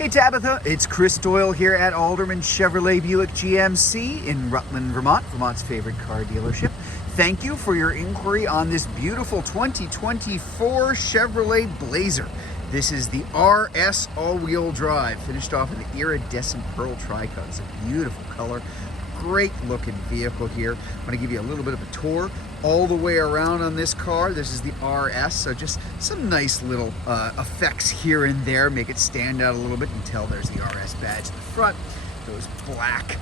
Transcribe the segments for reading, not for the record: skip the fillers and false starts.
Hey Tabitha, it's Chris Doyle here at Alderman Chevrolet Buick GMC in Rutland, Vermont, Vermont's favorite car dealership. Thank you for your inquiry on this beautiful 2024 Chevrolet Blazer. This is the RS all-wheel drive, finished off in the iridescent pearl tri-coat. It's a beautiful color, great looking vehicle here. I'm going to give you a little bit of a tour all the way around on this car. This is the RS, so just some nice little effects here and there, make it stand out a little bit. You can tell there's the RS badge in the front, those black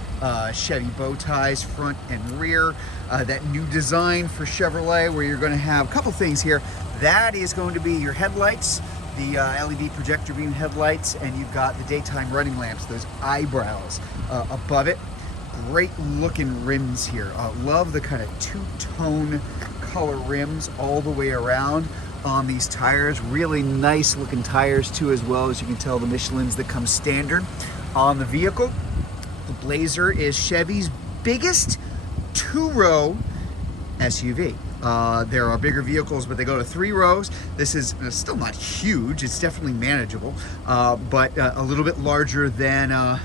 Chevy bow ties front and rear, that new design for Chevrolet where you're going to have a couple things here. That is going to be your headlights, the LED projector beam headlights, and you've got the daytime running lamps, those eyebrows above it. Great looking rims here. Love the kind of two-tone color rims all the way around on these tires. Really nice looking tires too, as well. As you can tell, the Michelins that come standard on the vehicle. The Blazer is Chevy's biggest two-row SUV. There are bigger vehicles, but they go to 3 rows. This is still not huge. It's definitely manageable, but a little bit larger than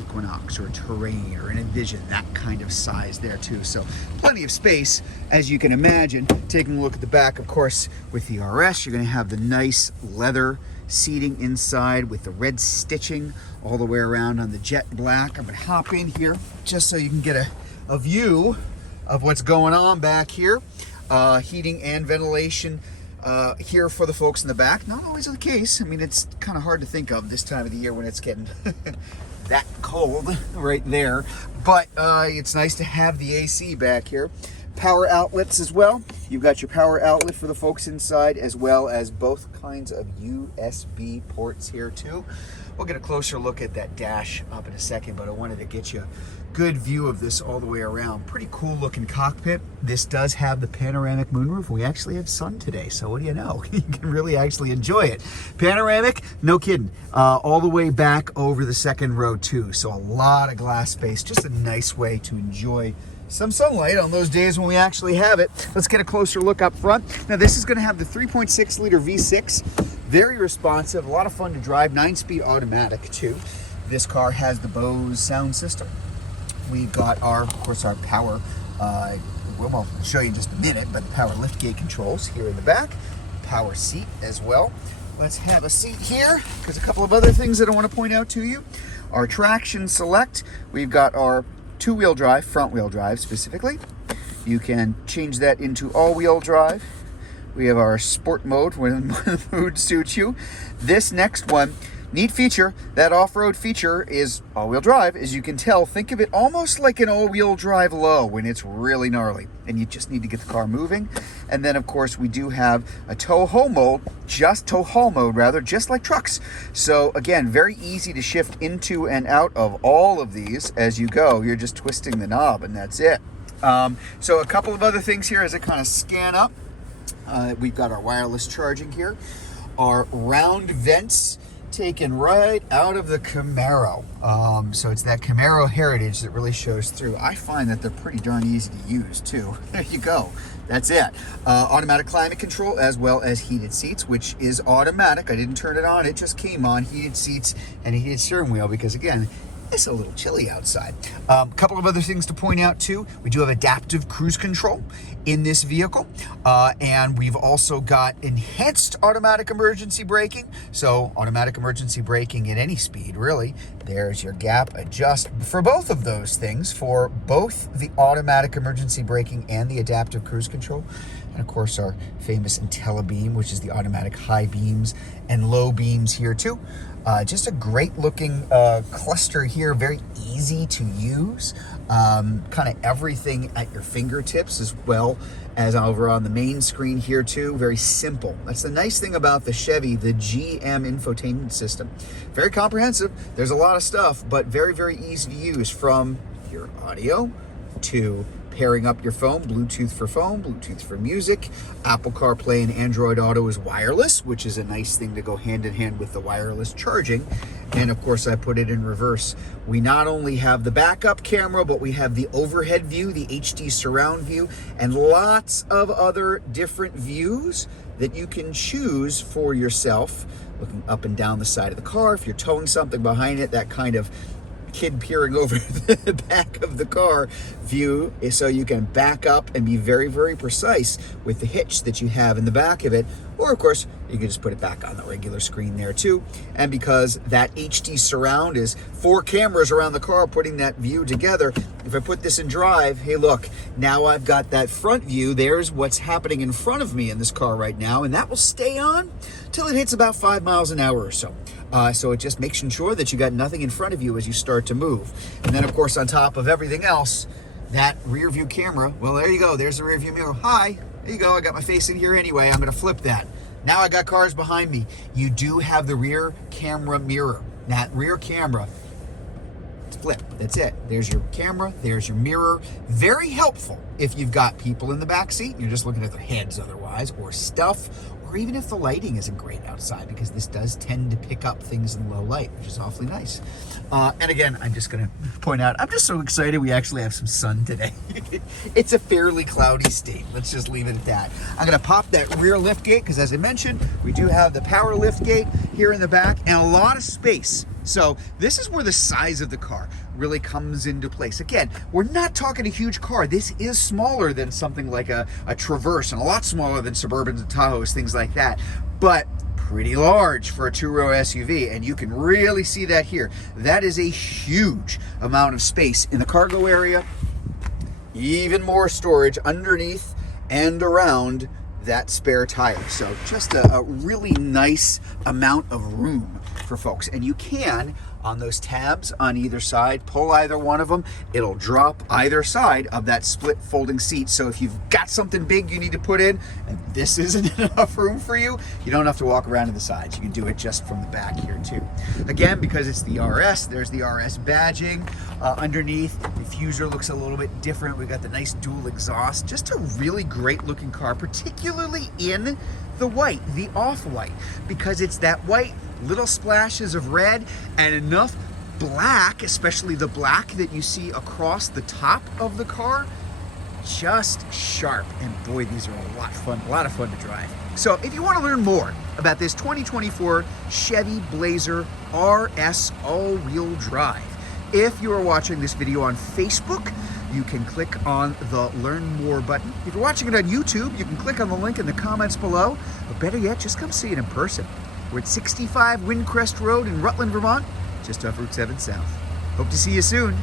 Equinox or Terrain or an Envision, that kind of size there too. So plenty of space, as you can imagine. Taking a look at the back, of course, with the RS, you're going to have the nice leather seating inside with the red stitching all the way around on the jet black. I'm going to hop in here just so you can get a view of what's going on back here. Heating and ventilation here for the folks in the back. Not always the case. I mean, it's kind of hard to think of this time of the year when it's getting that cold right there, but it's nice to have the AC back here. Power outlets as well. You've got your power outlet for the folks inside, as well as both kinds of USB ports here too. We'll get a closer look at that dash up in a second, but I wanted to get you a good view of this all the way around. Pretty cool looking cockpit. This does have the panoramic moonroof. We actually had sun today, so what do you know? You can really actually enjoy it. Panoramic, no kidding. All the way back over the second row too, so a lot of glass space. Just a nice way to enjoy some sunlight on those days when we actually have it. Let's get a closer look up front. Now this is going to have the 3.6 liter V6, very responsive, a lot of fun to drive, 9-speed automatic too. This car has the Bose sound system. We've got of course our power, we'll show you in just a minute, but the power liftgate controls here in the back, power seat as well. Let's have a seat here, because a couple of other things that I want to point out to you. Our traction select, we've got our 2-wheel drive, front wheel drive specifically. You can change that into all-wheel drive. We have our sport mode when the mood suits you. This next one, neat feature, that off-road feature is all-wheel drive. As you can tell, think of it almost like an all-wheel drive low when it's really gnarly and you just need to get the car moving. And then of course we do have a tow-haul mode, just like trucks. So again, very easy to shift into and out of all of these as you go. You're just twisting the knob and that's it. So a couple of other things here as I kind of scan up. We've got our wireless charging here, our round vents taken right out of the Camaro. So it's that Camaro heritage that really shows through. I find that they're pretty darn easy to use too. There you go. That's it. Automatic climate control as well as heated seats, which is automatic. I didn't turn it on. It just came on. Heated seats and a heated steering wheel because, again, it's a little chilly outside. A couple of other things to point out too. We do have adaptive cruise control in this vehicle. And we've also got enhanced automatic emergency braking. So automatic emergency braking at any speed, really. There's your gap adjust for both of those things, for both the automatic emergency braking and the adaptive cruise control. And of course our famous IntelliBeam, which is the automatic high beams and low beams here too. Just a great looking cluster here, very easy to use. Kind of everything at your fingertips as well as over on the main screen here too. Very simple. That's the nice thing about the Chevy, the GM infotainment system. Very comprehensive. There's a lot of stuff, but very, very easy to use, from your audio to pairing up your phone, Bluetooth for music. Apple CarPlay and Android Auto is wireless, which is a nice thing to go hand in hand with the wireless charging. And of course, I put it in reverse. We not only have the backup camera, but we have the overhead view, the HD surround view, and lots of other different views that you can choose for yourself, looking up and down the side of the car. If you're towing something behind it, that kind of kid peering over the back of the car view is so you can back up and be very, very precise with the hitch that you have in the back of it. Or of course, you can just put it back on the regular screen there too. And because that HD surround is 4 cameras around the car putting that view together, if I put this in drive, hey look, now I've got that front view. There's what's happening in front of me in this car right now, and that will stay on till it hits about 5 miles an hour or so. So it just makes sure that you got nothing in front of you as you start to move. And then of course, on top of everything else, that rear view camera, well, there you go. There's the rear view mirror. Hi, there you go. I got my face in here anyway. I'm gonna flip that. Now I got cars behind me. You do have the rear camera mirror. That rear camera, flip, that's it. There's your camera, there's your mirror. Very helpful if you've got people in the back seat, you're just looking at their heads otherwise, or stuff, or even if the lighting isn't great outside, because this does tend to pick up things in low light, which is awfully nice. And again, I'm just gonna point out, I'm just so excited we actually have some sun today. It's a fairly cloudy state. Let's just leave it at that. I'm gonna pop that rear lift gate, because as I mentioned, we do have the power lift gate here in the back and a lot of space. So this is where the size of the car really comes into place. Again, we're not talking a huge car. This is smaller than something like a Traverse, and a lot smaller than Suburbans and Tahoes, things like that, but pretty large for a 2-row SUV, and you can really see that here. That is a huge amount of space in the cargo area. Even more storage underneath and around that spare tire. So just a really nice amount of room for folks. And you can, on those tabs on either side, pull either one of them. It'll drop either side of that split folding seat. So if you've got something big you need to put in and this isn't enough room for you, you don't have to walk around to the sides. You can do it just from the back here too. Again, because it's the RS, there's the RS badging underneath. The diffuser looks a little bit different. We've got the nice dual exhaust. Just a really great looking car, particularly in the white, the off-white, because it's that white, little splashes of red, and enough black, especially the black that you see across the top of the car, just sharp. And boy, these are a lot of fun to drive. So if you want to learn more about this 2024 Chevy Blazer RS all-wheel drive, if you are watching this video on Facebook, you can click on the Learn More button. If you're watching it on YouTube, you can click on the link in the comments below. But better yet, just come see it in person. We're at 65 Windcrest Road in Rutland, Vermont, just off Route 7 South. Hope to see you soon.